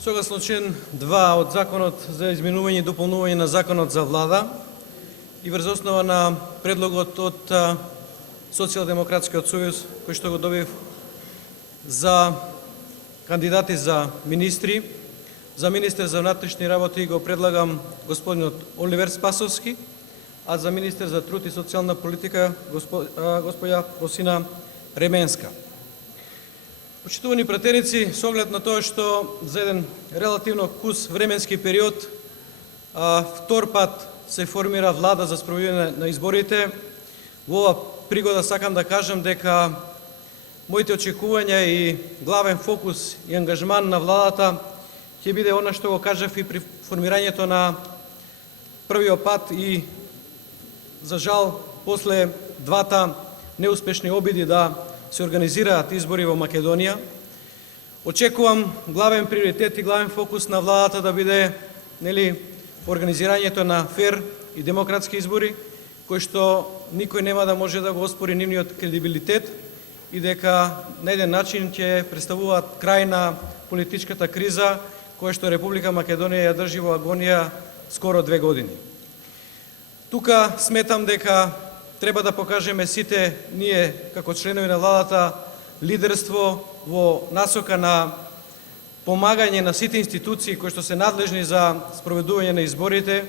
Согласно член 2 од Законот за изменување и дополнување на Законот за влада и врз основа на предлогот од Социјалдемократскиот сојуз кој што го добив за кандидати за министри, за министер за внатрешни работи го предлагам господинот Оливер Спасовски, а за министер за труд и социјална политика господја Росина Ременска. Почитувани пратеници, со оглед на тоа што за еден релативно кус временски период втор пат се формира влада за спроведување на изборите, во ова пригода сакам да кажам дека моите очекувања и главен фокус и ангажман на владата ќе биде она што го кажав и при формирањето на првиот пат и за жал после двата неуспешни обиди да се организираат избори во Македонија. Очекувам главен приоритет и главен фокус на владата да биде организирањето на фер и демократски избори, кои што никој нема да може да го оспори нивниот кредибилитет и дека на еден начин ќе представуваат крај на политичката криза која што Република Македонија ја држи во агонија скоро 2 години. Тука сметам дека треба да покажеме сите ние како членови на владата лидерство во насока на помагање на сите институции кои што се надлежни за спроведување на изборите,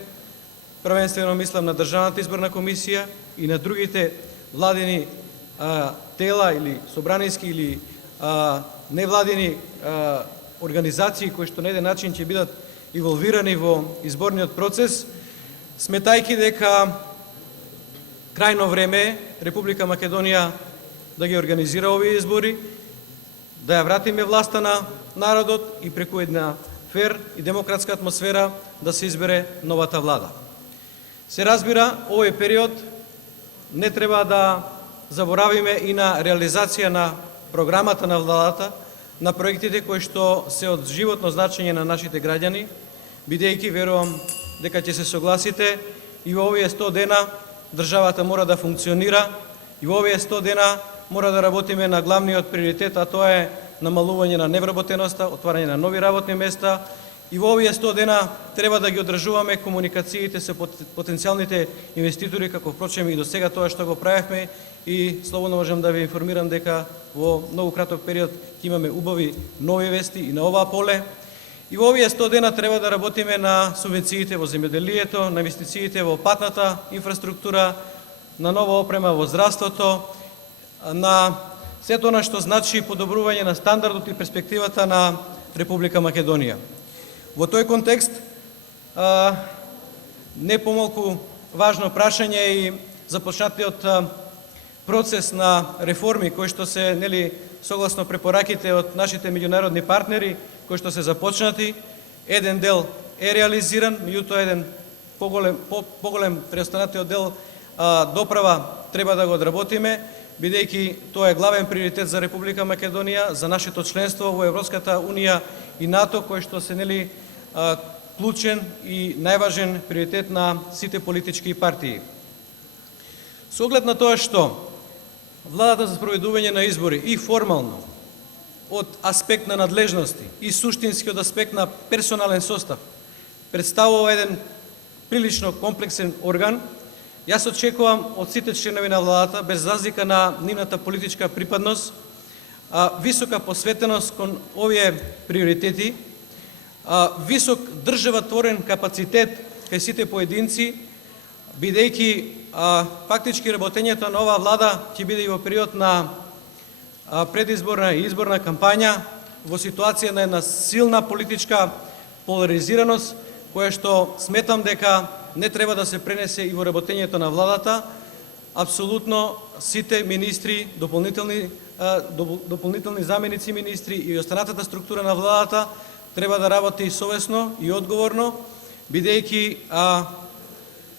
првенствено мислам на Државната изборна комисија и на другите владини тела или собраниски или невладини организации кои што на еден начин ќе бидат инволвирани во изборниот процес, сметајќи дека крајно време е Република Македонија да ги организира овие избори, да ја вратиме власта на народот и преку една фер и демократска атмосфера да се избере новата влада. Се разбира, овој период не треба да заборавиме и на реализација на програмата на владата, на проектите кои што се од животно значење на нашите граѓани, бидејќи верувам дека ќе се согласите и во овие 100 дена државата мора да функционира и во овие 100 дена мора да работиме на главниот приоритет, а тоа е намалување на невработеноста, отварање на нови работни места и во овие 100 дена треба да ги одржуваме комуникациите со потенцијалните инвеститори, како впрочем и до сега тоа што го правевме и слободно можам да ви информирам дека во многу краток период ќе имаме убави нови вести и на оваа поле. И во овие 100 дена треба да работиме на субвенциите во земјоделието, на инвестициите во патната инфраструктура, на нова опрема во здравството, на сето она што значи подобрување на стандардот и перспективата на Република Македонија. Во тој контекст, не помалку важно прашање и започнатиот процес на реформи кои што се согласно препораките од нашите меѓународни партнери кои што се започнати, еден дел е реализиран, меѓутоа еден поголем преостанатиот дел доправа треба да го одработиме, бидејќи тоа е главен приоритет за Република Македонија, за нашето членство во Европската унија и НАТО, кој што се клучен и најважен приоритет на сите политички партии. Со оглед на тоа што владата за спроведување на избори и формално од аспект на надлежности и суштински од аспект на персонален состав представува еден прилично комплексен орган, јас очекувам од сите членови на владата, без разлика на нивната политичка припадност, висока посветеност кон овие приоритети, висок државотворен капацитет кај сите поединци, бидејќи фактички работењето на оваа влада ќе биде и во период на предизборна и изборна кампања, во ситуација на една силна политичка поларизираност, која што сметам дека не треба да се пренесе и во работењето на владата. Апсолутно сите министри, дополнителни заменици министри и останатата структура на владата треба да работи совесно и одговорно, бидејќи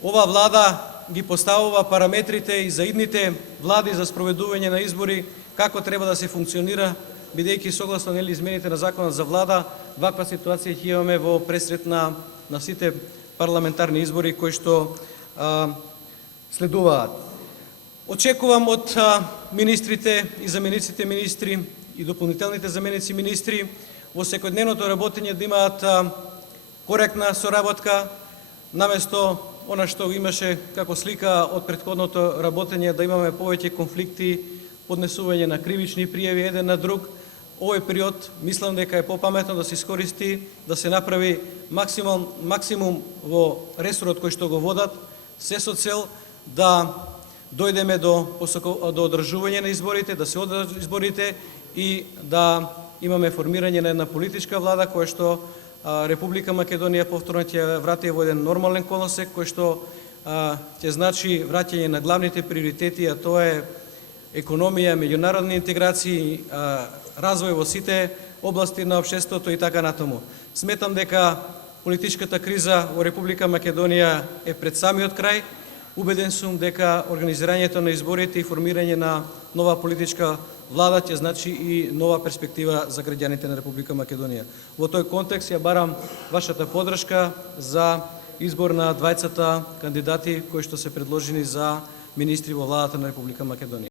ова влада ги поставува параметрите и за идните влади за спроведување на избори како треба да се функционира, бидејќи согласно измените на Законот за влада, ваква ситуација ќе имаме во пресрет на сите парламентарни избори кои што следуваат. Очекувам од министрите и замениците министри и дополнителните заменици министри во секојдневното работење да имаат коректна соработка, наместо она што имаше како слика од претходното работење, да имаме повеќе конфликти, поднесување на кривични пријави еден на друг. Овој период мислам дека е попаметно да се искористи, да се направи максимум во ресорот кој што го водат, се со цел да дојдеме до одржување на изборите, да се одржат изборите и да имаме формирање на една политичка влада која што Република Македонија повторно ќе врати во еден нормален колосек, кој што ќе значи враќање на главните приоритети, а тоа е економија, меѓународни интеграции, развој во сите области на општеството и така натаму. Сметам дека политичката криза во Република Македонија е пред самиот крај. Убеден сум дека организирањето на изборите и формирање на нова политичка влада ќе значи и нова перспектива за граѓаните на Република Македонија. Во тој контекст ја барам вашата поддршка за избор на двајцата кандидати кои што се предложени за министри во владата на Република Македонија.